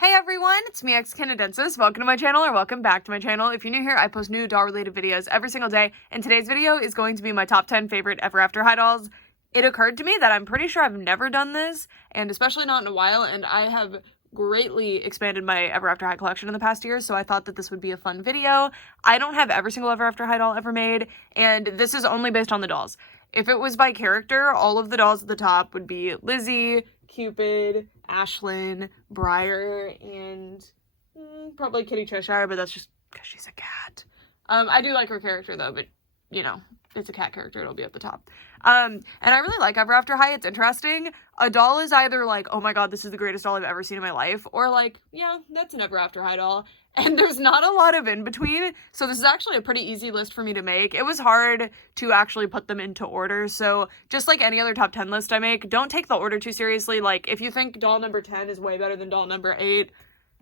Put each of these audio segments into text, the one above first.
Hey everyone, it's me, Canadensis. Welcome to my channel, or welcome back to my channel. If you're new here, I post new doll-related videos every single day, and today's video is going to be my top 10 favorite Ever After High dolls. It occurred to me that I'm pretty sure I've never done this, and especially not in a while, and I have greatly expanded my Ever After High collection in the past year, so I thought that this would be a fun video. I don't have every single Ever After High doll ever made, and this is only based on the dolls. If it was by character, all of the dolls at the top would be Lizzie, Cupid, Ashlyn, Briar, and probably Kitty Cheshire, but that's just because she's a cat. I do like her character though, but you know, it's a cat character, it'll be at the top. And I really like Ever After High. It's interesting. A doll is either like, oh my god, this is the greatest doll I've ever seen in my life, or like, yeah, that's an Ever After High doll. And there's not a lot of in between, so this is actually a pretty easy list for me to make. It was hard to actually put them into order, so just like any other top 10 list I make, don't take the order too seriously. Like, if you think doll number 10 is way better than doll number 8,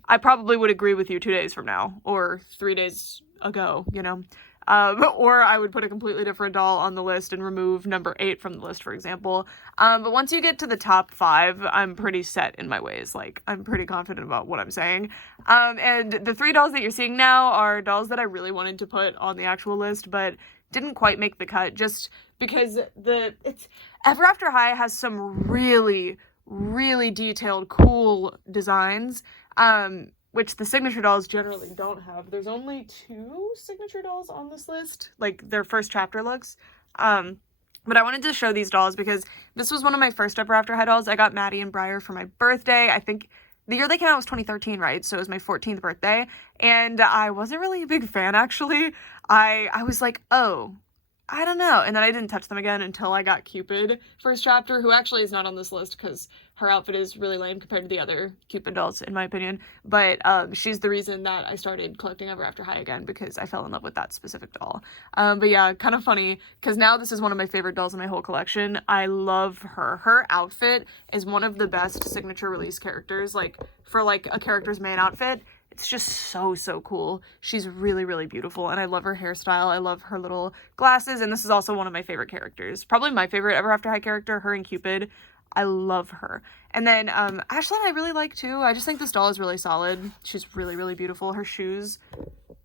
I probably would agree with you 2 days from now, or 3 days ago, you know? Or I would put a completely different doll on the list and remove number 8 from the list, for example. But once you get to the top 5, I'm pretty set in my ways. Like, I'm pretty confident about what I'm saying. And the 3 dolls that you're seeing now are dolls that I really wanted to put on the actual list, but didn't quite make the cut, just because Ever After High has some really, really detailed, cool designs. Which the signature dolls generally don't have. There's only 2 signature dolls on this list, like their first chapter looks. But I wanted to show these dolls because this was one of my first Ever After High dolls. I got Maddie and Briar for my birthday. I think the year they came out was 2013, right? So it was my 14th birthday. And I wasn't really a big fan, actually. I was like, oh, I don't know. And then I didn't touch them again until I got Cupid first chapter, who actually is not on this list because her outfit is really lame compared to the other Cupid dolls, in my opinion. But she's the reason that I started collecting Ever After High again, because I fell in love with that specific doll. But yeah, kind of funny, because now this is one of my favorite dolls in my whole collection. I love her. Her outfit is one of the best signature release characters, like, for, like, a character's main outfit. It's just so cool. She's really, really beautiful, and I love her hairstyle. I love her little glasses, and this is also one of my favorite characters. Probably my favorite Ever After High character, her and Cupid. I love her. And then Ashlyn I really like too. I just think this doll is really solid. She's really, really beautiful. Her shoes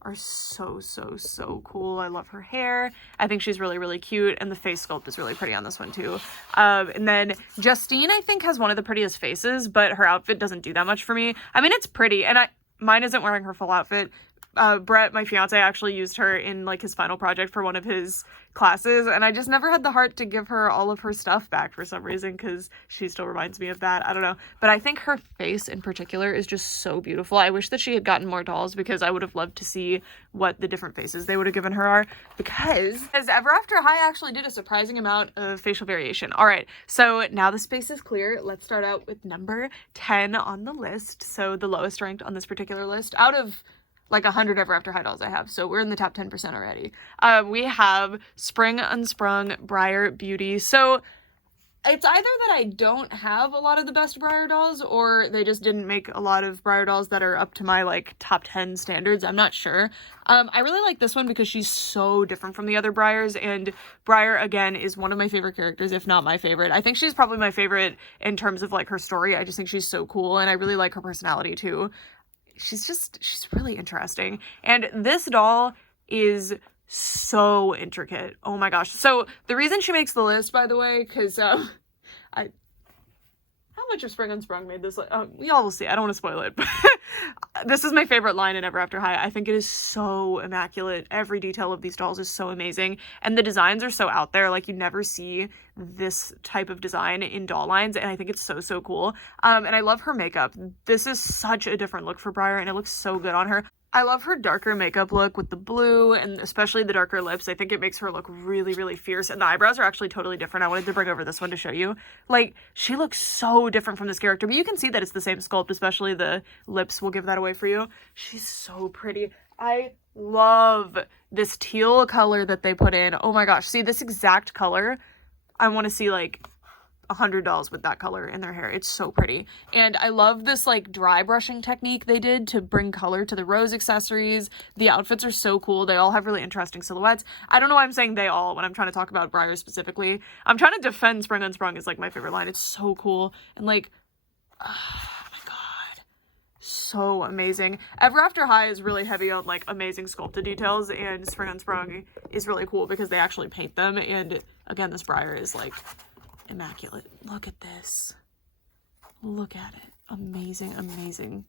are so cool. I love her hair. I think she's really, really cute, and the face sculpt is really pretty on this one too. And then Justine, I think, has one of the prettiest faces, but her outfit doesn't do that much for me. I mean, it's pretty, and mine isn't wearing her full outfit. Brett, my fiance, actually used her in, like, his final project for one of his classes, and I just never had the heart to give her all of her stuff back for some reason, because she still reminds me of that. I don't know. But I think her face in particular is just so beautiful. I wish that she had gotten more dolls, because I would have loved to see what the different faces they would have given her are, because as Ever After High actually did a surprising amount of facial variation. All right, so now the space is clear. Let's start out with number 10 on the list. So the lowest ranked on this particular list out of like 100 Ever After High dolls I have, so we're in the top 10% already. We have Spring Unsprung Briar Beauty. So it's either that I don't have a lot of the best Briar dolls, or they just didn't make a lot of Briar dolls that are up to my, like, top 10 standards. I'm not sure. I really like this one because she's so different from the other Briars, and Briar, again, is one of my favorite characters, if not my favorite. I think she's probably my favorite in terms of, like, her story. I just think she's so cool, and I really like her personality, too. She's really interesting. And this doll is so intricate. Oh my gosh. So the reason she makes the list, by the way, because how much of Spring Unsprung made this? Y'all will see. I don't want to spoil it. But this is my favorite line in Ever After High. I think it is so immaculate. Every detail of these dolls is so amazing. And the designs are so out there. Like, you never see this type of design in doll lines, and I think it's so cool. And I love her makeup. This is such a different look for Briar, and it looks so good on her. I love her darker makeup look with the blue, and especially the darker lips. I think it makes her look really, really fierce, and the eyebrows are actually totally different. I wanted to bring over this one to show you. Like, she looks so different from this character, but you can see that it's the same sculpt, especially the lips will give that away for you. She's so pretty. I love this teal color that they put in. Oh my gosh, see this exact color? I want to see, like, 100 dolls with that color in their hair. It's so pretty. And I love this, like, dry brushing technique they did to bring color to the rose accessories. The outfits are so cool. They all have really interesting silhouettes. I don't know why I'm saying they all when I'm trying to talk about Briar specifically. I'm trying to defend Spring Unsprung as, like, my favorite line. It's so cool. And, like, oh my god, so amazing. Ever After High is really heavy on like amazing sculpted details, and Spring Unsprung is really cool because they actually paint them. And again, this Briar is like immaculate. Look at this. Look at it. Amazing, amazing.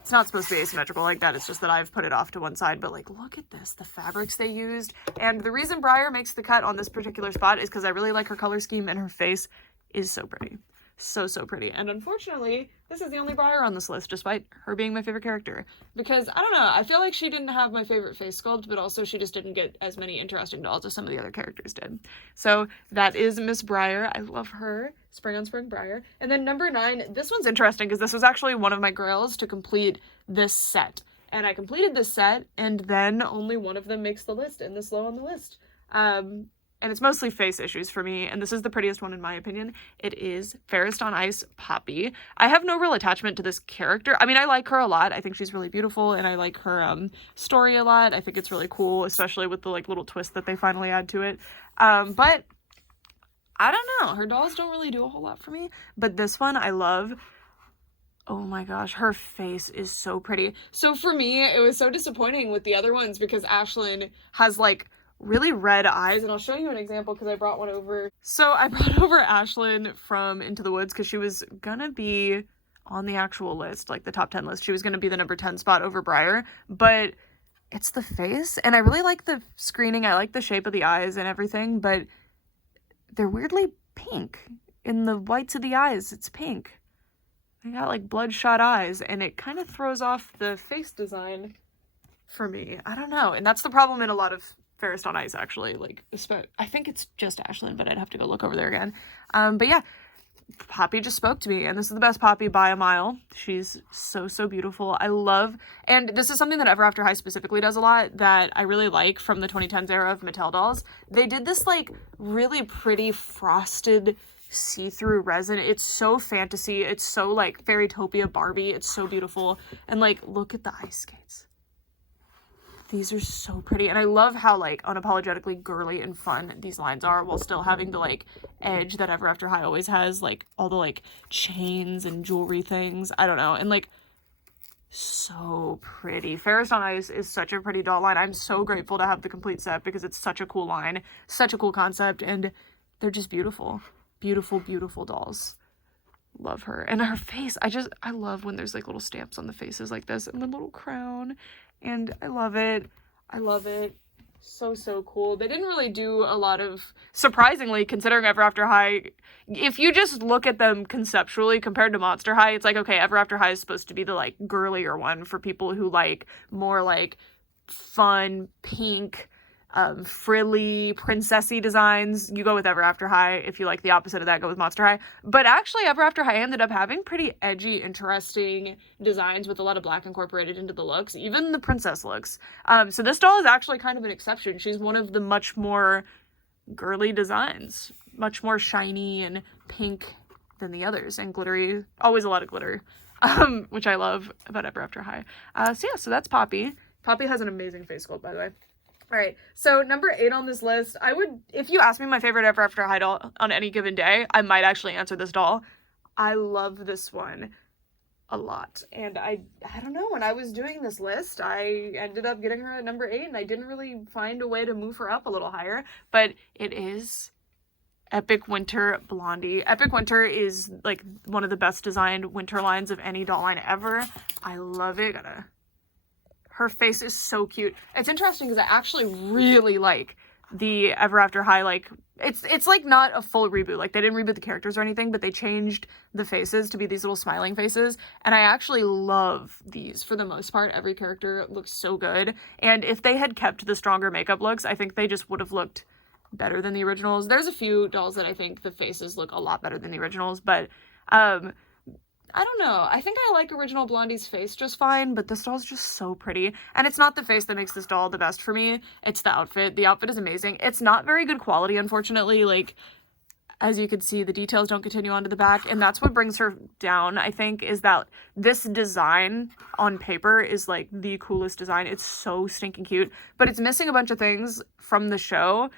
It's not supposed to be asymmetrical like that. It's just that I've put it off to one side. But like, look at this. The fabrics they used. And the reason Briar makes the cut on this particular spot is because I really like her color scheme, and her face is so pretty. So pretty. And unfortunately, this is the only Briar on this list, despite her being my favorite character. Because, I don't know, I feel like she didn't have my favorite face sculpt, but also she just didn't get as many interesting dolls as some of the other characters did. So that is Miss Briar. I love her. Spring Unsprung Briar. And then number 9, this one's interesting because this was actually one of my grails to complete this set. And I completed this set, and then only one of them makes the list, and this low on the list. And it's mostly face issues for me, and this is the prettiest one in my opinion. It is Fairest on Ice Poppy. I have no real attachment to this character. I mean, I like her a lot. I think she's really beautiful, and I like her story a lot. I think it's really cool, especially with the like little twist that they finally add to it. But I don't know. Her dolls don't really do a whole lot for me, but this one I love. Oh my gosh, her face is so pretty. So for me, it was so disappointing with the other ones because Ashlyn has like really red eyes, and I'll show you an example because I brought one over. So I brought over Ashlyn from Into the Woods because she was gonna be on the actual list, like the top 10 list. She was gonna be the number 10 spot over Briar, but it's the face, and I really like the screening. I like the shape of the eyes and everything, but they're weirdly pink. In the whites of the eyes, it's pink. They got like bloodshot eyes, and it kind of throws off the face design for me. I don't know, and that's the problem in a lot of Fairest on Ice, actually. Like, I think it's just Ashlyn, but I'd have to go look over there again. But yeah, Poppy just spoke to me, and this is the best Poppy by a mile. She's so beautiful. I love, and this is something that Ever After High specifically does a lot that I really like from the 2010s era of Mattel dolls. They did this like really pretty frosted see-through resin. It's so fantasy. It's so like Fairytopia Barbie. It's so beautiful. And like, look at the ice skates. These are so pretty, and I love how like unapologetically girly and fun these lines are while still having the like edge that Ever After High always has, like all the like chains and jewelry things. I don't know, and like so pretty. Fairest on Ice is such a pretty doll line. I'm so grateful to have the complete set because it's such a cool line, such a cool concept, and they're just beautiful. Beautiful dolls. Love her. And her face, I love when there's like little stamps on the faces like this and the little crown. And I love it. I love it. So cool. They didn't really do a lot of, surprisingly, considering Ever After High, if you just look at them conceptually compared to Monster High, it's like, okay, Ever After High is supposed to be the like girlier one for people who like more like fun, pink, frilly, princessy designs. You go with Ever After High. If you like the opposite of that, go with Monster High. But actually, Ever After High ended up having pretty edgy, interesting designs with a lot of black incorporated into the looks, even the princess looks. So this doll is actually kind of an exception. She's one of the much more girly designs, much more shiny and pink than the others, and glittery. Always a lot of glitter, which I love about Ever After High. So that's Poppy. Poppy has an amazing face sculpt, by the way. All right, so number 8 on this list, if you ask me my favorite Ever After High doll on any given day, I might actually answer this doll. I love this one a lot, and I don't know, when I was doing this list, I ended up getting her at number 8, and I didn't really find a way to move her up a little higher, but it is Epic Winter Blondie. Epic Winter is like one of the best designed winter lines of any doll line ever. I love it. Her face is so cute. It's interesting because I actually really like the Ever After High, like, it's like not a full reboot. Like, they didn't reboot the characters or anything, but they changed the faces to be these little smiling faces. And I actually love these for the most part. Every character looks so good. And if they had kept the stronger makeup looks, I think they just would have looked better than the originals. There's a few dolls that I think the faces look a lot better than the originals, but I don't know. I think I like original Blondie's face just fine, but this doll's just so pretty. And it's not the face that makes this doll the best for me. It's the outfit. The outfit is amazing. It's not very good quality, unfortunately. Like, as you can see, the details don't continue onto the back, and that's what brings her down, I think, is that this design on paper is, like, the coolest design. It's so stinking cute, but it's missing a bunch of things from the show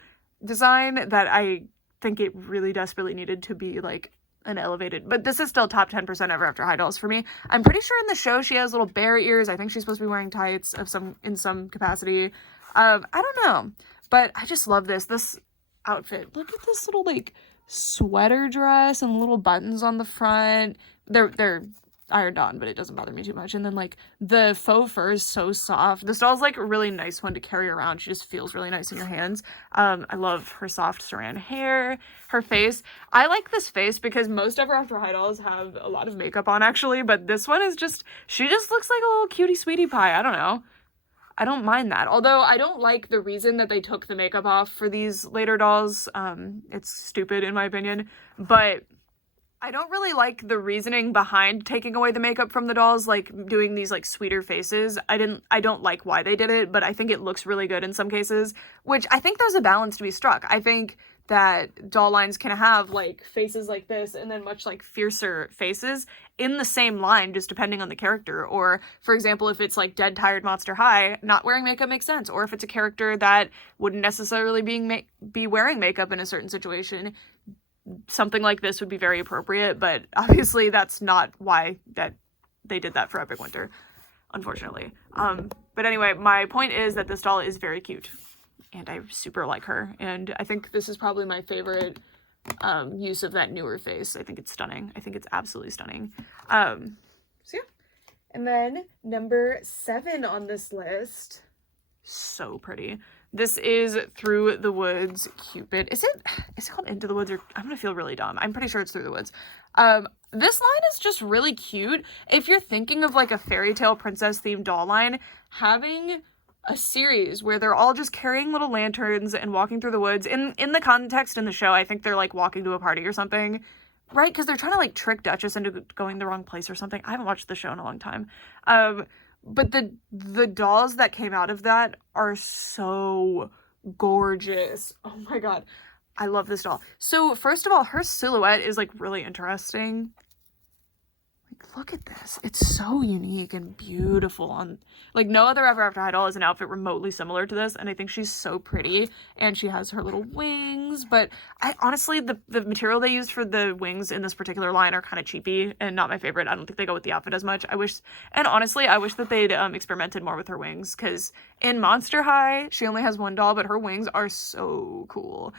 design that I think it really desperately needed to be, like, an elevated, but this is still top 10% ever after high dolls for me. I'm pretty sure in the show she has little bear ears. I think she's supposed to be wearing tights in some capacity. I don't know, but I just love this outfit. Look at this little like sweater dress and little buttons on the front. They're ironed on, but it doesn't bother me too much. And then like the faux fur is so soft. This doll's like a really nice one to carry around. She just feels really nice in your hands. I love her soft saran hair, her face. I like this face because most Ever After high dolls have a lot of makeup on actually, but this one is just, she just looks like a little cutie sweetie pie. I don't know. I don't mind that. Although I don't like the reason that they took the makeup off for these later dolls. It's stupid in my opinion, but I don't really like the reasoning behind taking away the makeup from the dolls, like doing these like sweeter faces. I don't like why they did it, but I think it looks really good in some cases, which I think there's a balance to be struck. I think that doll lines can have like faces like this and then much like fiercer faces in the same line, just depending on the character. Or for example, if it's like Dead Tired Monster High, not wearing makeup makes sense. Or if it's a character that wouldn't necessarily be wearing makeup in a certain situation, something like this would be very appropriate, but obviously that's not why that they did that for Epic Winter, unfortunately. But anyway, my point is that this doll is very cute, and I super like her, and I think this is probably my favorite use of that newer face. I think it's stunning. I think it's absolutely stunning. So yeah. And then number 7 on this list, so pretty. This is Through the Woods Cupid. Is it called Into the Woods, or I'm gonna feel really dumb. I'm pretty sure it's Through the Woods. This line is just really cute. If you're thinking of like a fairy tale princess themed doll line, having a series where they're all just carrying little lanterns and walking through the woods. In the context in the show, I think they're like walking to a party or something, right? Because they're trying to like trick Duchess into going the wrong place or something. I haven't watched the show in a long time. But the dolls that came out of that are so gorgeous. Oh my god. I love this doll. So first of all, her silhouette is like really interesting. Like, look at this. It's so unique and beautiful. On like no other Ever After high doll is an outfit remotely similar to this, and I think she's so pretty. And she has her little wings, but I honestly, the material they used for the wings in this particular line are kind of cheapy and not my favorite. I don't think they go with the outfit as much. I wish that they'd experimented more with her wings, because in Monster High she only has one doll, but her wings are so cool.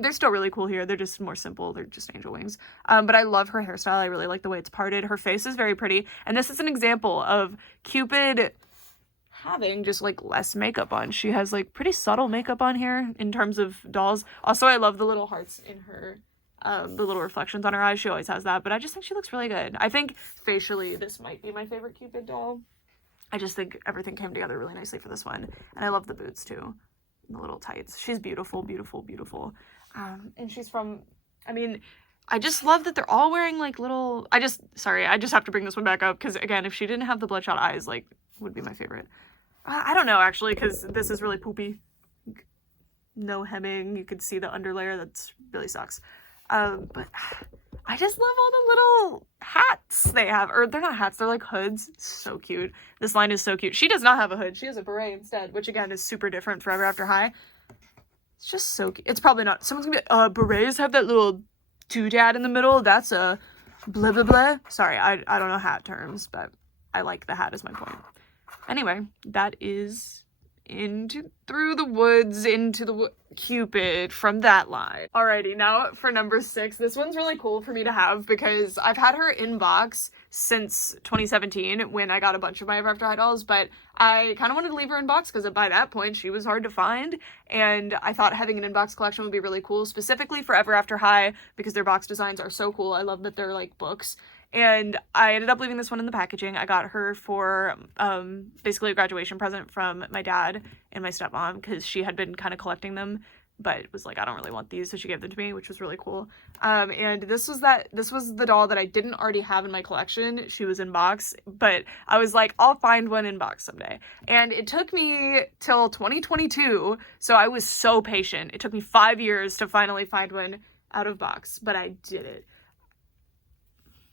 They're still really cool here. They're just more simple. They're just angel wings. But I love her hairstyle. I really like the way it's parted. Her face is very pretty. And this is an example of Cupid having just like less makeup on. She has like pretty subtle makeup on here in terms of dolls. Also, I love the little hearts in her, the little reflections on her eyes. She always has that. But I just think she looks really good. I think facially this might be my favorite Cupid doll. I just think everything came together really nicely for this one. And I love the boots too. The little tights. She's beautiful, beautiful, beautiful. And she's from, I mean, I just love that they're all wearing like little, I just have to bring this one back up because again, if she didn't have the bloodshot eyes, like, would be my favorite. I don't know actually, because this is really poopy. No hemming. You could see the underlayer. That's really sucks. But I just love all the little hats they have. Or they're not hats, they're like hoods. So cute. This line is so cute. She does not have a hood. She has a beret instead, which again is super different for Ever After High. It's just so cute. It's probably not. Someone's gonna be berets have that little doodad in the middle. That's a blah blah blah. Sorry, I don't know hat terms, but I like the hat is my point. Anyway, that is Through the Woods, Into the Cupid from that line. Alrighty, now for number 6. This one's really cool for me to have because I've had her in box since 2017 when I got a bunch of my Ever After high dolls, but I kind of wanted to leave her in box because by that point she was hard to find, and I thought having an in-box collection would be really cool, specifically for Ever After High because their box designs are so cool. I love that they're like books. And I ended up leaving this one in the packaging. I got her for basically a graduation present from my dad and my stepmom because she had been kind of collecting them, but was like, I don't really want these, so she gave them to me, which was really cool. And this was the doll that I didn't already have in my collection. She was in box, but I was like, I'll find one in box someday. And it took me till 2022, so I was so patient. It took me 5 years to finally find one out of box, but I did it.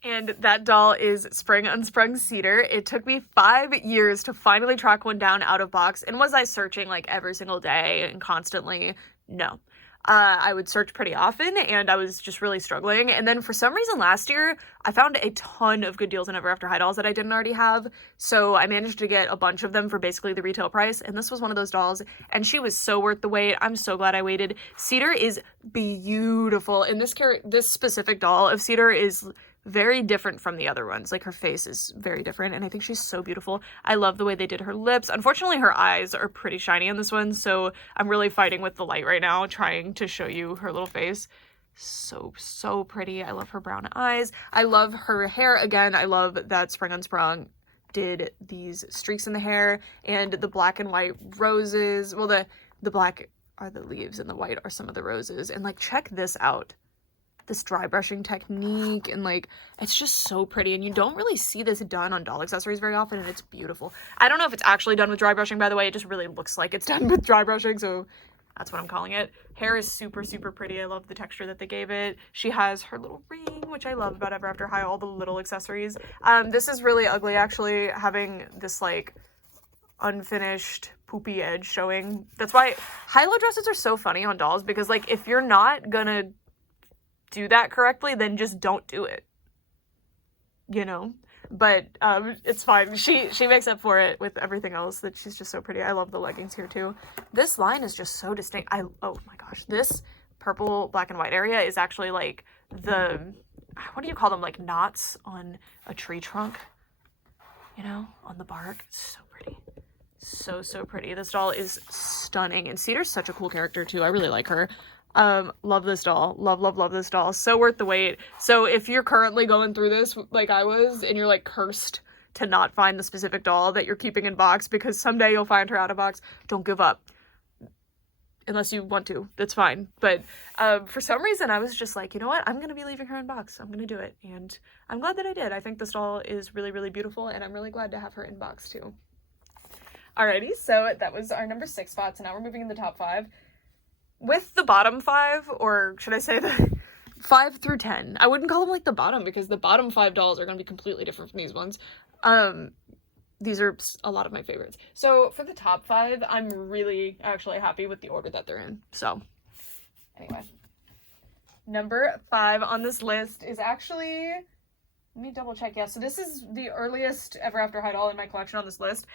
And that doll is Spring Unsprung Cedar. It took me 5 years to finally track one down out of box. And was I searching like every single day and constantly? No. I would search pretty often, and I was just really struggling. And then for some reason last year, I found a ton of good deals in Ever After High dolls that I didn't already have. So I managed to get a bunch of them for basically the retail price. And this was one of those dolls, and she was so worth the wait. I'm so glad I waited. Cedar is beautiful. And this specific doll of Cedar is very different from the other ones. Like, her face is very different, and I think she's so beautiful. I love the way they did her lips. Unfortunately, her eyes are pretty shiny in this one, so I'm really fighting with the light right now, trying to show you her little face. So pretty. I love her brown eyes. I love her hair. Again, I love that Spring Unsprung did these streaks in the hair, and the black and white roses. Well, the black are the leaves, and the white are some of the roses. And, like, check this out. This dry brushing technique, and like, it's just so pretty, and you don't really see this done on doll accessories very often, and it's beautiful. I don't know if it's actually done with dry brushing, by the way. It just really looks like it's done with dry brushing, so that's what I'm calling it. Hair is super pretty. I love the texture that they gave it. She has her little ring, which I love about Ever After High, all the little accessories. This is really ugly, actually, having this like unfinished poopy edge showing. That's why high-low dresses are so funny on dolls, because like, if you're not gonna do that correctly, then just don't do it, you know. But it's fine. She makes up for it with everything else. That she's just so pretty. I love the leggings here too. This line is just so distinct. Oh my gosh, this purple black and white area is actually like the, what do you call them, like knots on a tree trunk, you know, on the bark. It's so pretty. So pretty. This doll is stunning, and Cedar's such a cool character too. I really like her. Love this doll. Love this doll. So worth the wait. So if you're currently going through this like I was, and you're like cursed to not find the specific doll that you're keeping in box, because someday you'll find her out of box, don't give up. Unless you want to, that's fine. But for some reason I was just like, you know what, I'm gonna be leaving her in box. I'm gonna do it, and I'm glad that I did. I think this doll is really beautiful, and I'm really glad to have her in box too. Alrighty, so that was our number 6 spot. So now we're moving in the top 5. With the bottom 5, or should I say the 5 through 10, I wouldn't call them like the bottom, because the bottom 5 dolls are going to be completely different from these ones. These are a lot of my favorites. So for the top 5, I'm really actually happy with the order that they're in. So anyway, number 5 on this list is actually, let me double check. Yeah, so this is the earliest Ever After High doll in my collection on this list.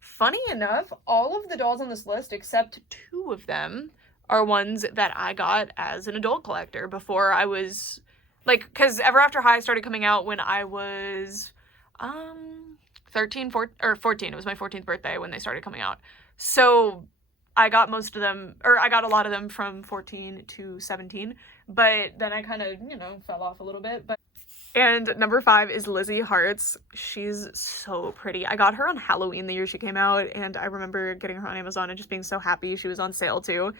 Funny enough, all of the dolls on this list, except 2 of them, are ones that I got as an adult collector before I was, like, because Ever After High started coming out when I was 13, 14, or 14. It was my 14th birthday when they started coming out. So I got most of them, or I got a lot of them from 14 to 17, but then I kind of, you know, fell off a little bit. And number 5 is Lizzie Hearts. She's so pretty. I got her on Halloween the year she came out, and I remember getting her on Amazon and just being so happy. She was on sale too.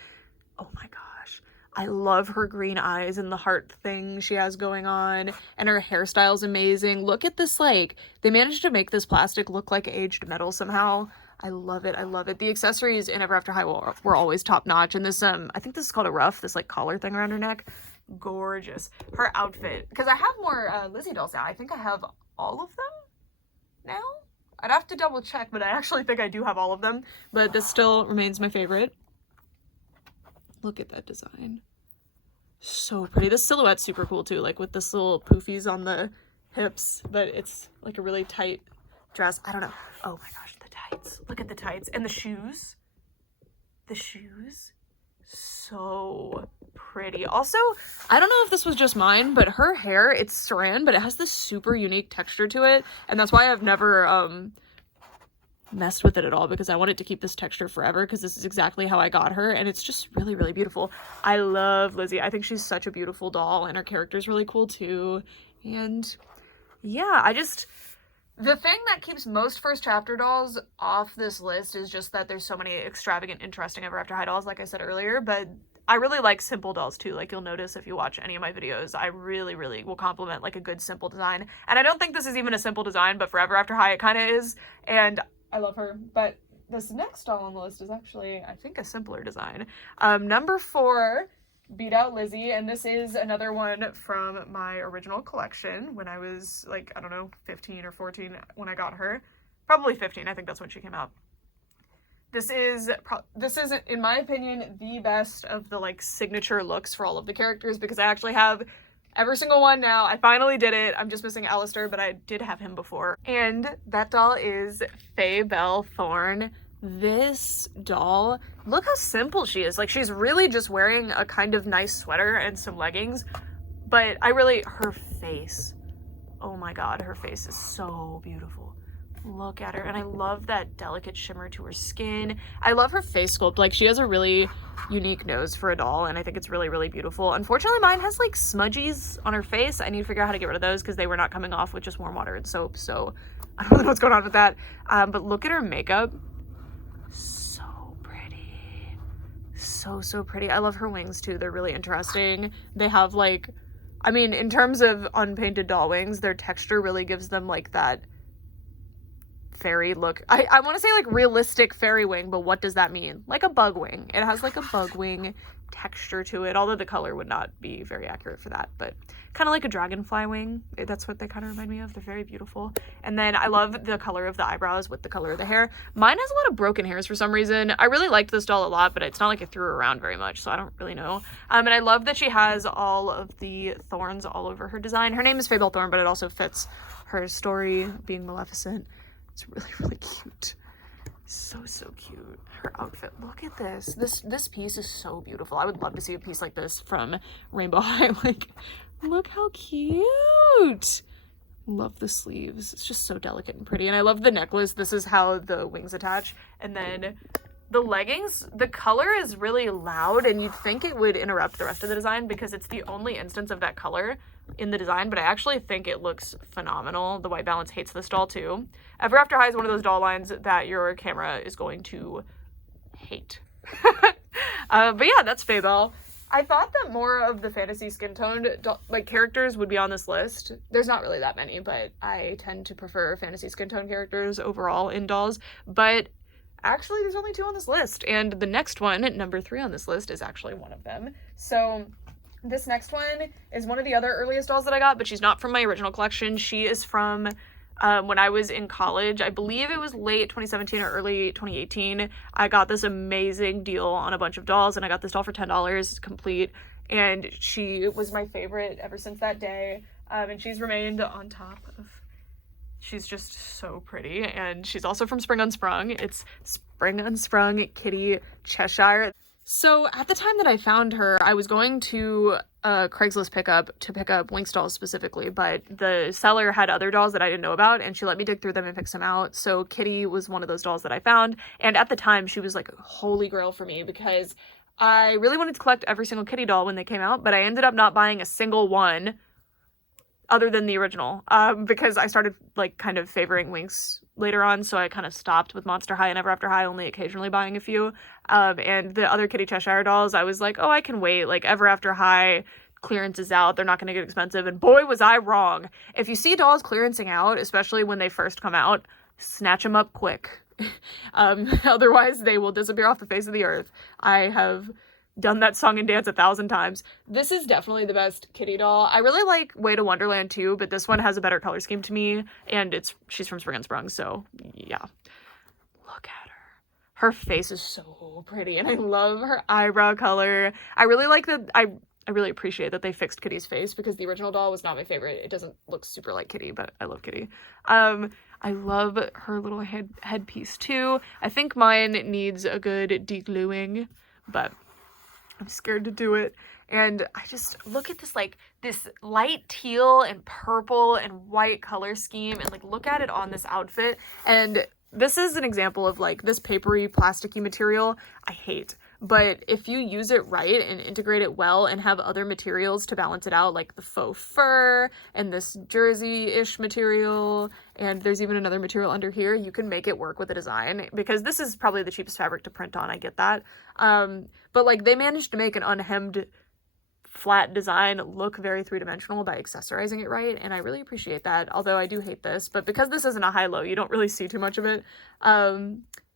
Oh my gosh. I love her green eyes and the heart thing she has going on, and her hairstyle's amazing. Look at this, like, they managed to make this plastic look like aged metal somehow. I love it. I love it. The accessories in Ever After High were always top notch, and this, I think this is called a ruff, this like collar thing around her neck. Gorgeous. Her outfit, because I have more Lizzie dolls now. I think I have all of them now. I'd have to double check, but I actually think I do have all of them, but this still remains my favorite. Look at that design. So pretty. This silhouette's super cool too, like with this little poofies on the hips, but it's like a really tight dress. I don't know. Oh my gosh, the tights. Look at the tights. And the shoes. The shoes. So pretty. Also, I don't know if this was just mine, but her hair, it's saran, but it has this super unique texture to it, and that's why I've never messed with it at all, because I wanted to keep this texture forever, because this is exactly how I got her, and it's just really beautiful. I love Lizzie. I think she's such a beautiful doll, and her character's really cool too. And yeah, the thing that keeps most first chapter dolls off this list is just that there's so many extravagant, interesting Ever After High dolls, like I said earlier, but I really like simple dolls too. Like, you'll notice if you watch any of my videos, I really will compliment like a good simple design. And I don't think this is even a simple design, but for Ever After High it kind of is, and I love her. But this next doll on the list is actually, I think, a simpler design. Number 4, Beat Out Lizzie, and this is another one from my original collection when I was like, I don't know, 15 or 14 when I got her. Probably 15, I think that's when she came out. This is, in my opinion, the best of the, like, signature looks for all of the characters, because I actually have every single one now. I finally did it. I'm just missing Alistair, but I did have him before. And that doll is Faye, Belle, Thorne. This doll, look how simple she is. Like, she's really just wearing a kind of nice sweater and some leggings, but her face, oh my god, her face is so beautiful. Look at her. And I love that delicate shimmer to her skin. I love her face sculpt. Like, she has a really unique nose for a doll, and I think it's really, really beautiful. Unfortunately, mine has like smudgies on her face. I need to figure out how to get rid of those because they were not coming off with just warm water and soap. So I don't know what's going on with that. But look at her makeup. So pretty. So, so pretty. I love her wings too. They're really interesting. They have like, I mean, in terms of unpainted doll wings, their texture really gives them like that fairy look. I want to say like realistic fairy wing, but what does that mean? Like a bug wing. It has like a bug wing texture to it, although the color would not be very accurate for that, but kind of like a dragonfly wing. That's what they kind of remind me of. They're very beautiful. And then I love the color of the eyebrows with the color of the hair. Mine has a lot of broken hairs for some reason. I really liked this doll a lot, but it's not like I threw her around very much, so I don't really know. And I love that she has all of the thorns all over her design. Her name is Faye Belle Thorne, but it also fits her story being Maleficent. It's really, really cute. So, so cute. Her outfit. Look at this. This piece is so beautiful. I would love to see a piece like this from Rainbow High. Like, look how cute. Love the sleeves. It's just so delicate and pretty. And I love the necklace. This is how the wings attach. And then the leggings, the color is really loud, and you'd think it would interrupt the rest of the design because it's the only instance of that color in the design, but I actually think it looks phenomenal. The white balance hates this doll too. Ever After High is one of those doll lines that your camera is going to hate. But yeah, that's Faye Belle. I thought that more of the fantasy skin-toned like characters would be on this list. There's not really that many, but I tend to prefer fantasy skin-tone characters overall in dolls. But actually, there's only 2 on this list, and the next one, number 3 on this list, is actually one of them. So this next one is one of the other earliest dolls that I got, but she's not from my original collection. She is from when I was in college. I believe it was late 2017 or early 2018. I got this amazing deal on a bunch of dolls, and I got this doll for $10 complete, and she was my favorite ever since that day. And she's remained on top of... She's just so pretty, and she's also from Spring Unsprung. It's Spring Unsprung Kitty Cheshire. So at the time that I found her, I was going to a Craigslist pickup to pick up Winx dolls specifically, but the seller had other dolls that I didn't know about, and she let me dig through them and pick some out. So Kitty was one of those dolls that I found, and at the time she was like a holy grail for me because I really wanted to collect every single Kitty doll when they came out, but I ended up not buying a single one other than the original, because I started like kind of favoring Winx later on, so I kind of stopped with Monster High and Ever After High, only occasionally buying a few. And the other Kitty Cheshire dolls, I was like, oh, I can wait. Like, Ever After High clearance is out. They're not going to get expensive. And boy, was I wrong. If you see dolls clearancing out, especially when they first come out, snatch them up quick. Otherwise, they will disappear off the face of the earth. I have done that song and dance 1,000 times. This is definitely the best Kitty doll. I really like Way to Wonderland too, but this one has a better color scheme to me, and she's from Spring Unsprung, so yeah. Look at her. Her face is so pretty, and I love her eyebrow color. I really like that. I really appreciate that they fixed Kitty's face because the original doll was not my favorite. It doesn't look super like Kitty, but I love Kitty. I love her little headpiece too. I think mine needs a good degluing, but I'm scared to do it. And I just look at this, like, this light teal and purple and white color scheme, and like look at it on this outfit. And this is an example of like this papery plasticky material I hate, but if you use it right and integrate it well and have other materials to balance it out, like the faux fur and this jersey-ish material, and there's even another material under here, you can make it work with the design, because this is probably the cheapest fabric to print on, I get that. But like they managed to make an unhemmed flat design look very three-dimensional by accessorizing it right, and I really appreciate that, although I do hate this, but because this isn't a high-low, you don't really see too much of it.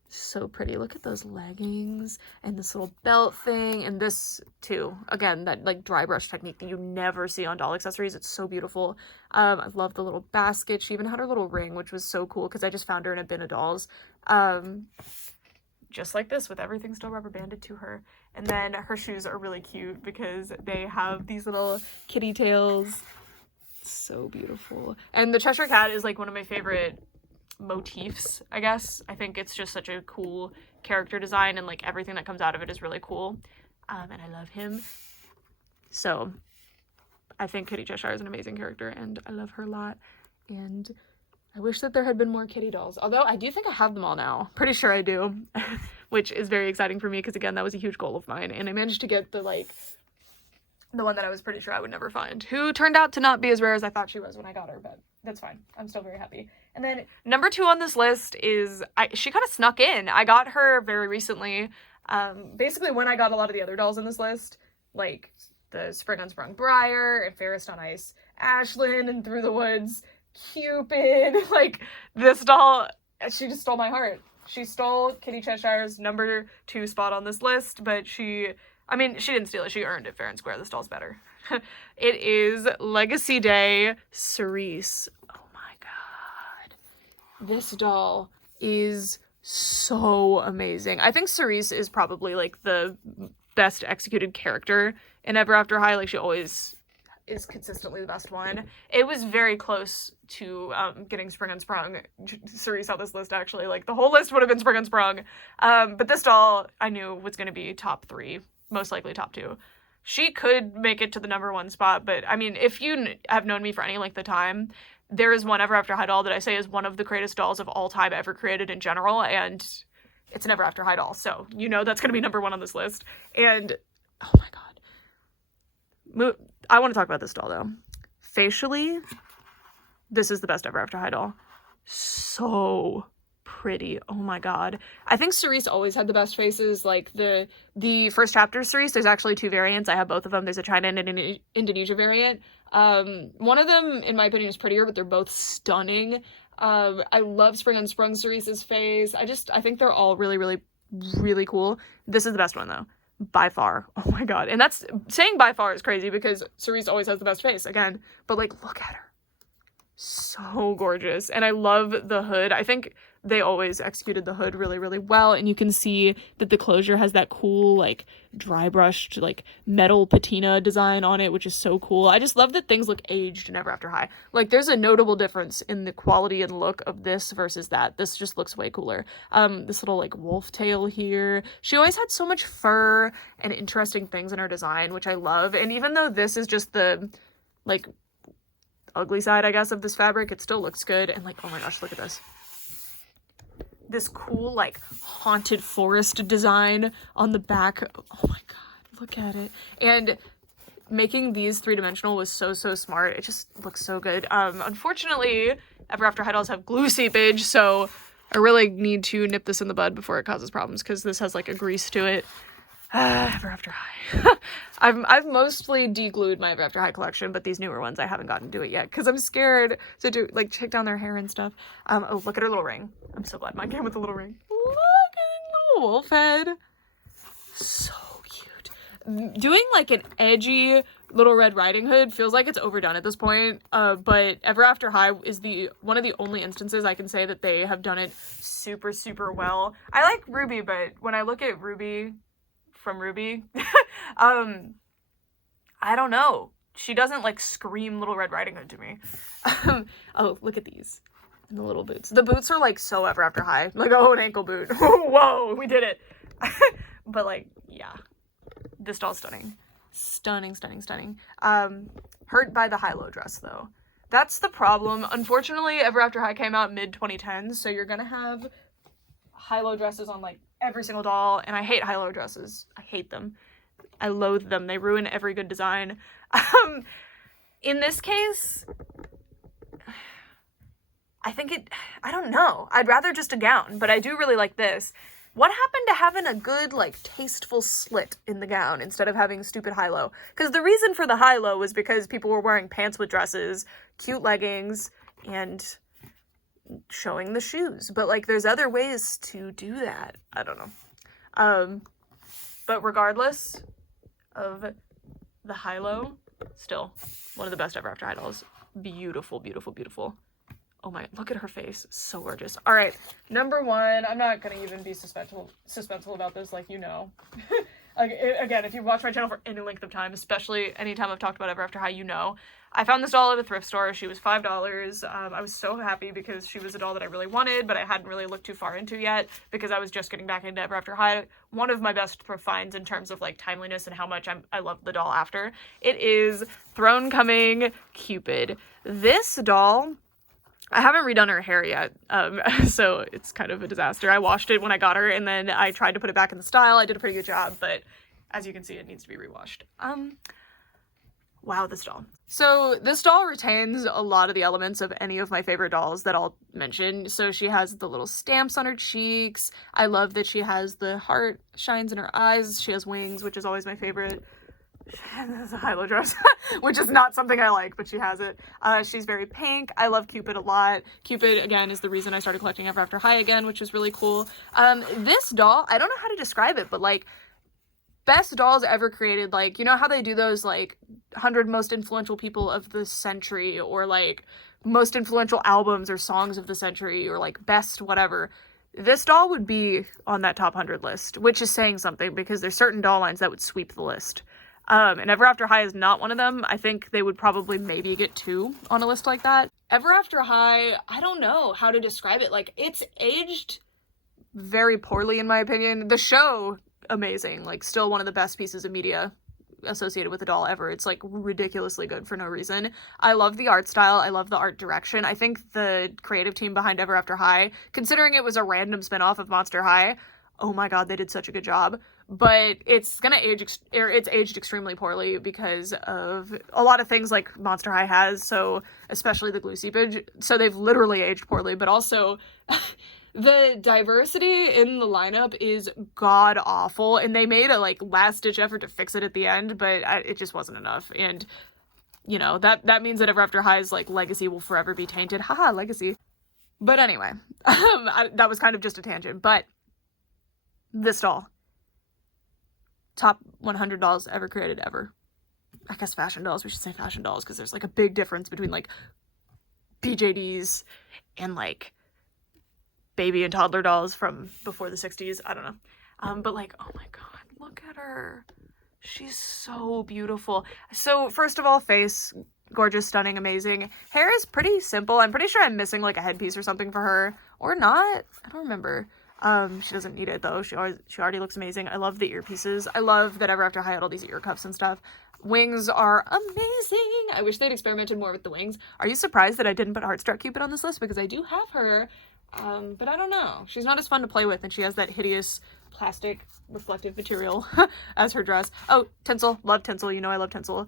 So pretty. Look at those leggings and this little belt thing, and this too, again, that like dry brush technique that you never see on doll accessories. It's so beautiful. I love the little basket. She even had her little ring, which was so cool because I just found her in a bin of dolls. just like this, with everything still rubber banded to her. And then her shoes are really cute because they have these little kitty tails. So beautiful. And the Cheshire Cat is like one of my favorite motifs, I guess. I think it's just such a cool character design, and like everything that comes out of it is really cool. And I love him. So I think Kitty Cheshire is an amazing character, and I love her a lot. And I wish that there had been more kitty dolls. Although I do think I have them all now. Pretty sure I do. Which is very exciting for me because, again, that was a huge goal of mine. And I managed to get the one that I was pretty sure I would never find. Who turned out to not be as rare as I thought she was when I got her. But that's fine. I'm still very happy. And then number 2 on this list is... she kind of snuck in. I got her very recently. Basically, when I got a lot of the other dolls on this list, like the Spring Unsprung Briar and Fairest on Ice Ashlyn and Through the Woods Cupid, like this doll, she just stole my heart. She stole Kitty Cheshire's number 2 spot on this list, but she didn't steal it, she earned it fair and square. This doll's better. It is Legacy Day Cerise. Oh my god. This doll is so amazing. I think Cerise is probably like the best executed character in Ever After High. Like, she always is consistently the best one. It was very close to getting Spring Unsprung. Cerise on this list, actually. Like, the whole list would have been Spring Unsprung. But this doll, I knew was going to be top 3, most likely top 2. She could make it to the number 1 spot, but, I mean, if you have known me for any length of time, there is one Ever After High doll that I say is one of the greatest dolls of all time ever created in general, and it's an Ever After High doll, so you know that's going to be number 1 on this list. And, oh my god. I want to talk about this doll, though. Facially, this is the best Ever After High doll. So pretty. Oh my god. I think Cerise always had the best faces. Like, the first chapter Cerise, there's actually 2 variants. I have both of them. There's a China and an Indonesia variant. One of them, in my opinion, is prettier, but they're both stunning. I love Spring Unsprung Cerise's face. I think they're all really, really, really cool. This is the best one, though. By far. Oh my god. And that's, saying by far is crazy because Cerise always has the best face, again. But, like, look at her. So gorgeous. And I love the hood. I think they always executed the hood really, really well. And you can see that the closure has that cool, like, dry brushed, like, metal patina design on it, which is so cool. I just love that things look aged in Ever After High. Like, there's a notable difference in the quality and look of this versus that. This just looks way cooler. This little, like, wolf tail here. She always had so much fur and interesting things in her design, which I love. And even though this is just the, like, ugly side, I guess, of this fabric, it still looks good. And, like, oh my gosh, look at this. This cool, like, haunted forest design on the back. Oh my god, look at it. And making these 3-dimensional was so, so smart. It just looks so good. Unfortunately, Ever After High dolls have glue seepage, so I really need to nip this in the bud before it causes problems, because this has, like, a grease to it. Ever After High. I've mostly de-glued my Ever After High collection, but these newer ones I haven't gotten to it yet because I'm scared to do, like, take down their hair and stuff. Oh, look at her little ring. I'm so glad mine came with a little ring. Look at the little wolf head. So cute. Doing, like, an edgy Little Red Riding Hood feels like it's overdone at this point, but Ever After High is one of the only instances I can say that they have done it super, super well. I like Ruby, but when I look at Ruby from Ruby, I don't know. She doesn't, like, scream Little Red Riding Hood to me. Oh, look at these. And the little boots. The boots are, like, so Ever After High. Like, oh, an ankle boot. Whoa, we did it. But, like, yeah. This doll's stunning. Stunning, stunning, stunning. Hurt by the high-low dress, though. That's the problem. Unfortunately, Ever After High came out mid-2010s, so you're gonna have high-low dresses on, like, every single doll, and I hate high-low dresses. I hate them. I loathe them. They ruin every good design. In this case, I don't know. I'd rather just a gown, but I do really like this. What happened to having a good, like, tasteful slit in the gown instead of having stupid high-low? Because the reason for the high-low was because people were wearing pants with dresses, cute leggings, and showing the shoes. But, like, there's other ways to do that. I don't know. But regardless of the high-low, still one of the best Ever After High dolls. Beautiful, beautiful, beautiful. Oh my, look at her face. So gorgeous. All right, number one. I'm not gonna even be suspenseful about this, like, you know. Like, again, if you've watched my channel for any length of time, especially anytime I've talked about Ever After High, you know. I found this doll at a thrift store. She was $5. I was so happy because she was a doll that I really wanted, but I hadn't really looked too far into yet because I was just getting back into Ever After High. One of my best finds in terms of like timeliness and how much I love the doll after. It is Thorne coming Cupid. This doll, I haven't redone her hair yet, so it's kind of a disaster. I washed it when I got her, and then I tried to put it back in the style. I did a pretty good job, but as you can see, it needs to be rewashed. Wow, this doll. So this doll retains a lot of the elements of any of my favorite dolls that I'll mention. So she has the little stamps on her cheeks. I love that she has the heart shines in her eyes. She has wings, which is always my favorite. She has a high-low dress, which is not something I like, but she has it. She's very pink. I love Cupid a lot. Cupid, again, is the reason I started collecting Ever After High again, which is really cool. This doll, I don't know how to describe it, but like, best dolls ever created. Like, you know how they do those like 100 most influential people of the century, or like most influential albums or songs of the century, or like best whatever. This doll would be on that top 100 list, which is saying something because there's certain doll lines that would sweep the list. And Ever After High is not one of them. I think they would probably maybe get 2 on a list like that. Ever After High, I don't know how to describe it. Like, it's aged very poorly in my opinion. The show, amazing. Like, still one of the best pieces of media associated with a doll ever. It's like ridiculously good for no reason. I love the art style. I love the art direction. I think the creative team behind Ever After High, considering it was a random spinoff of Monster High, oh my god, they did such a good job. But it's gonna it's aged extremely poorly because of a lot of things like Monster High has, so especially the glue seepage. So they've literally aged poorly, but also the diversity in the lineup is god awful, and they made a like last ditch effort to fix it at the end, but it just wasn't enough. And you know, that means that Ever After High's like legacy will forever be tainted. Haha, legacy. But anyway, that was kind of just a tangent. But this doll, top 100 dolls ever created ever. I guess fashion dolls, we should say fashion dolls, because there's like a big difference between like BJDs and like baby and toddler dolls from before the 60s. I don't know. But like, oh my god, look at her. She's so beautiful. So first of all, face, gorgeous, stunning, amazing. Hair is pretty simple. I'm pretty sure I'm missing like a headpiece or something for her, or not. I don't remember. She doesn't need it though. She already looks amazing. I love the earpieces. I love that Ever After High had all these ear cuffs and stuff. Wings are amazing. I wish they'd experimented more with the wings. Are you surprised that I didn't put Heartstruck Cupid on this list? Because I do have her, but I don't know. She's not as fun to play with, and she has that hideous plastic reflective material as her dress. Oh, tinsel. Love tinsel. You know I love tinsel.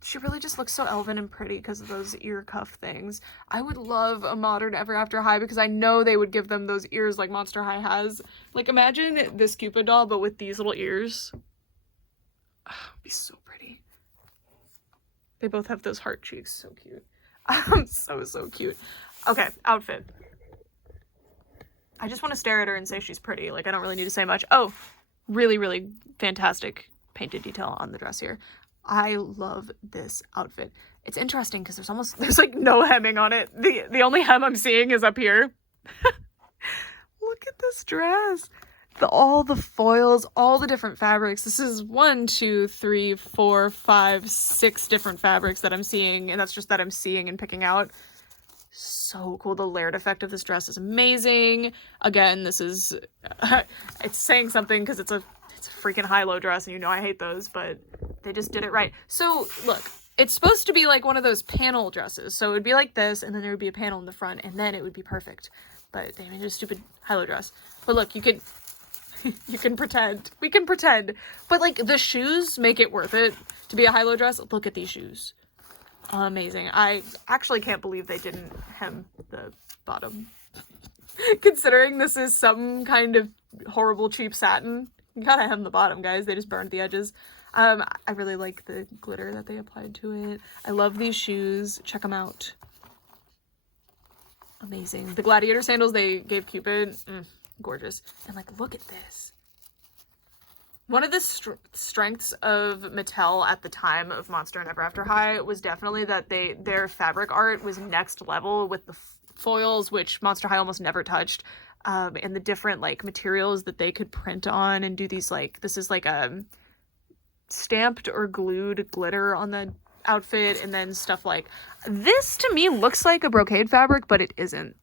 She really just looks so elven and pretty because of those ear cuff things. I would love a modern Ever After High because I know they would give them those ears like Monster High has. Like, imagine this Cupid doll, but with these little ears. Oh, it'd be so pretty. They both have those heart cheeks. So cute. So cute. Okay, outfit. I just want to stare at her and say she's pretty. Like, I don't really need to say much. Oh, really, really fantastic painted detail on the dress here. I love this outfit. It's interesting because there's like no hemming on it. The only hem I'm seeing is up here. Look at this dress. All the foils, all the different fabrics. This is 1, 2, 3, 4, 5, 6 different fabrics that I'm seeing, and that's just that I'm seeing and picking out. So cool. The layered effect of this dress is amazing. Again, this is it's saying something because it's a freaking high-low dress, and you know I hate those, but they just did it right. So look, it's supposed to be like one of those panel dresses, so it would be like this, and then there would be a panel in the front, and then it would be perfect. But they made a stupid high-low dress. But look, you can you can pretend. We can pretend. But like, the shoes make it worth it to be a high-low dress. Look at these shoes. Amazing. I actually can't believe they didn't hem the bottom. Considering this is some kind of horrible cheap satin, you gotta hem the bottom, guys. They just burned the edges. I really like the glitter that they applied to it. I love these shoes. Check them out. Amazing. The gladiator sandals they gave Cupid, gorgeous. And like, look at this. One of the strengths of Mattel at the time of Monster and Ever After High was definitely that their fabric art was next level with the foils, which Monster High almost never touched, and the different like materials that they could print on and do these like, this is like a stamped or glued glitter on the outfit, and then stuff like this to me looks like a brocade fabric, but it isn't.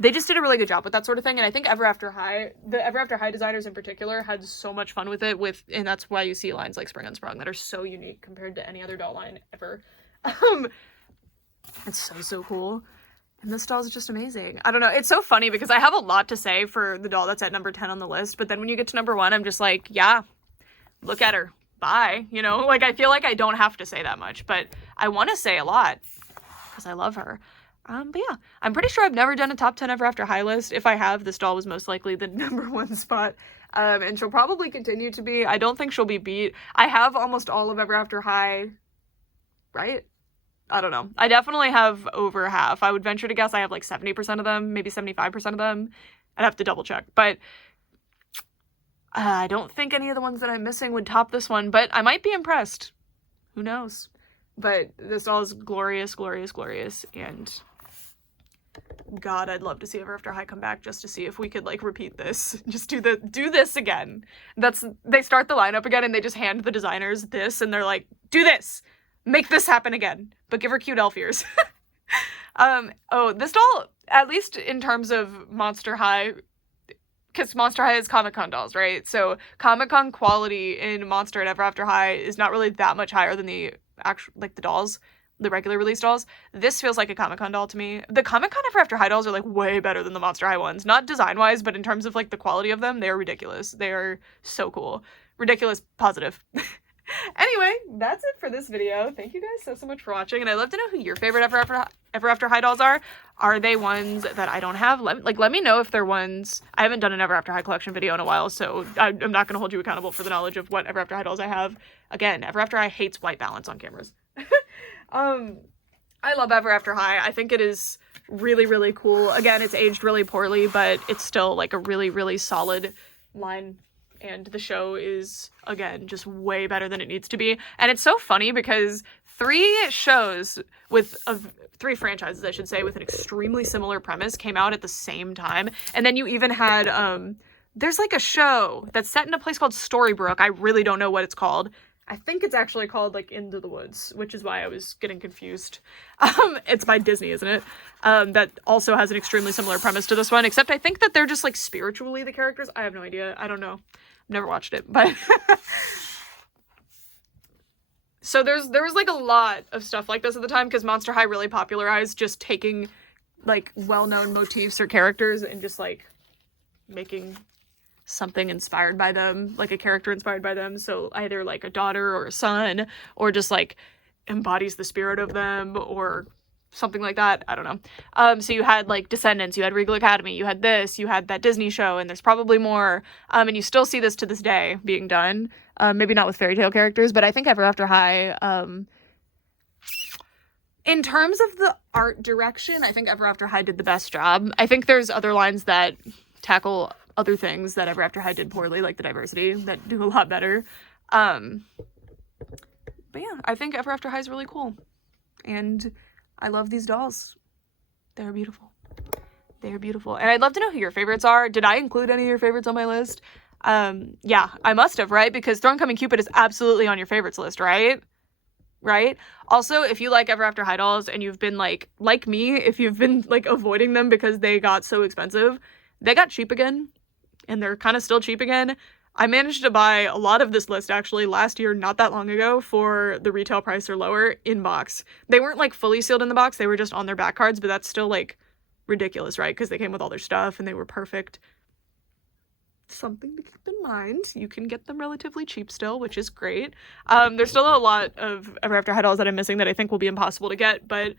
They just did a really good job with that sort of thing, and I think Ever After High, the Ever After High designers in particular, had so much fun with it, and that's why you see lines like Spring Unsprung that are so unique compared to any other doll line ever. It's so cool. And this doll is just amazing. I don't know, it's so funny because I have a lot to say for the doll that's at number 10 on the list, but then when you get to number 1, I'm just like, yeah, look at her. Bye. You know, like I feel like I don't have to say that much, but I want to say a lot because I love her. But yeah, I'm pretty sure I've never done a top 10 Ever After High list. If I have, this doll was most likely the number 1 spot. And she'll probably continue to be. I don't think she'll be beat. I have almost all of Ever After High, right? I don't know. I definitely have over half. I would venture to guess I have like 70% of them, maybe 75% of them. I'd have to double check. But I don't think any of the ones that I'm missing would top this one, but I might be impressed. Who knows? But this doll is glorious, glorious, glorious, and God, I'd love to see Ever After High come back just to see if we could like repeat this. Just do this again. They start the lineup again and they just hand the designers this and they're like, do this! Make this happen again, but give her cute elf ears. Oh, this doll, at least in terms of Monster High, because Monster High is Comic-Con dolls, right? So Comic-Con quality in Monster and Ever After High is not really that much higher than the actual, like the dolls, the regular release dolls. This feels like a Comic-Con doll to me. The Comic-Con Ever After High dolls are like way better than the Monster High ones. Not design-wise, but in terms of like the quality of them, they are ridiculous. They are so cool. Ridiculous positive. Anyway, that's it for this video. Thank you guys so much for watching, and I'd love to know who your favorite Ever After High dolls are. Are they ones that I don't have? Let me know if they're ones. I haven't done an Ever After High collection video in a while, so I'm not going to hold you accountable for the knowledge of what Ever After High dolls I have. Again, Ever After High hates white balance on cameras. I love Ever After High. I think it is really, really cool. Again, it's aged really poorly, but it's still like a really, really solid line. And the show is, again, just way better than it needs to be. And it's so funny because 3 shows with 3 franchises, I should say, with an extremely similar premise came out at the same time. And then you even had, there's like a show that's set in a place called Storybrooke. I really don't know what it's called. I think it's actually called like Into the Woods, which is why I was getting confused. It's by Disney, isn't it? That also has an extremely similar premise to this one, except I think that they're just like spiritually the characters. I have no idea. I don't know. Never watched it, but so there was like a lot of stuff like this at the time because Monster High really popularized just taking like well-known motifs or characters and just like making something inspired by them, like a character inspired by them. So either like a daughter or a son, or just like embodies the spirit of them or something like that. I don't know. So you had like Descendants, you had Regal Academy, you had this, you had that Disney show, and there's probably more. And you still see this to this day being done. Maybe not with fairy tale characters, but I think Ever After High, in terms of the art direction, I think Ever After High did the best job. I think there's other lines that tackle other things that Ever After High did poorly, like the diversity, that do a lot better. But yeah, I think Ever After High is really cool. And I love these dolls. They're beautiful. They're beautiful. And I'd love to know who your favorites are. Did I include any of your favorites on my list? Yeah, I must have, right? Because Thorne Coming Cupid is absolutely on your favorites list, right? Right? Also, if you like Ever After High dolls and you've been like me, if you've been like avoiding them because they got so expensive, they got cheap again. And they're kind of still cheap again. I managed to buy a lot of this list actually last year, not that long ago, for the retail price or lower in box. They weren't like fully sealed in the box, they were just on their back cards, but that's still like ridiculous, right? Because they came with all their stuff and they were perfect. Something to keep in mind. You can get them relatively cheap still, which is great. There's still a lot of Ever After High dolls that I'm missing that I think will be impossible to get, but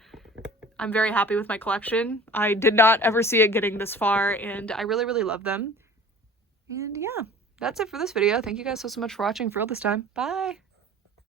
I'm very happy with my collection. I did not ever see it getting this far, and I really, really love them. And yeah, that's it for this video. Thank you guys so much for watching for all this time. Bye!